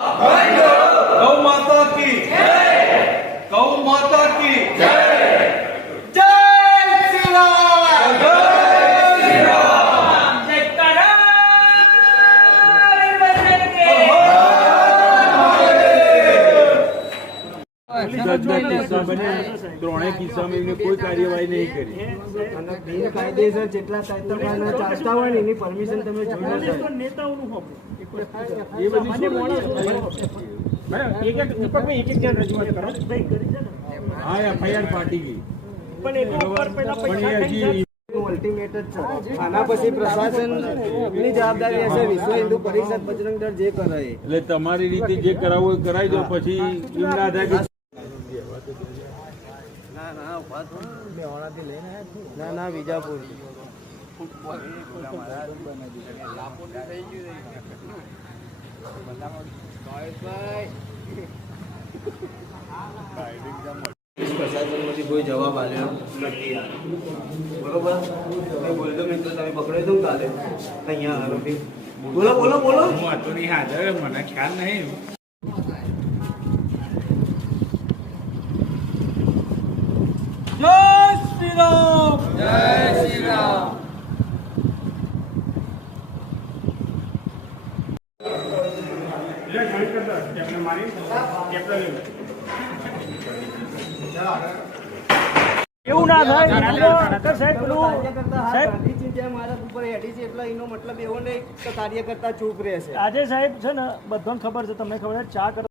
गौ माता की जय। गौ माता की जय। जय श्री राम। जय श्री राम। जयकारा ત્રણેય કિસ્સામાં કોઈ કાર્યવાહી નહીં કરી અને બિનકાયદેસર જેટલા કાયદામાં ચાલતા હોય ને એની પરમિશન તમે જોઈ નેતાઓનું હોવું એ બધી હા એફઆઈઆર ફાટી ગઈ પણ એ હજી અલ્ટિમેટ જ છે. આના પછી પ્રશાસનની જવાબદારી હશે. વિશ્વ હિન્દુ પરિષદ બજરંગ દળ જે કરે એટલે તમારી રીતે જે કરાવવું એ કરાવી દો. પછી એમના આધારે ના ના વિજાપુર પ્રશાસનમાંથી કોઈ જવાબ આવ્યો નથી. બરોબર તમે બોલતો નહીં તો તમે પકડે તો કાલે અહીંયા આરોપી બોલો બોલો બોલો. હું હતો નહીં હાજર, મને ખ્યાલ નહીં. જય શ્રી રામ. जय श्री राम। એવું ના થાય સાહેબ પેલું સાહેબ મારા ઉપર હેડી છે એટલે એનો મતલબ એવો નહીં કે કાર્યકર્તા ચૂપ રહેશે. આજે સાહેબ છે ને બધાને ખબર છે, તમને ખબર છે ચા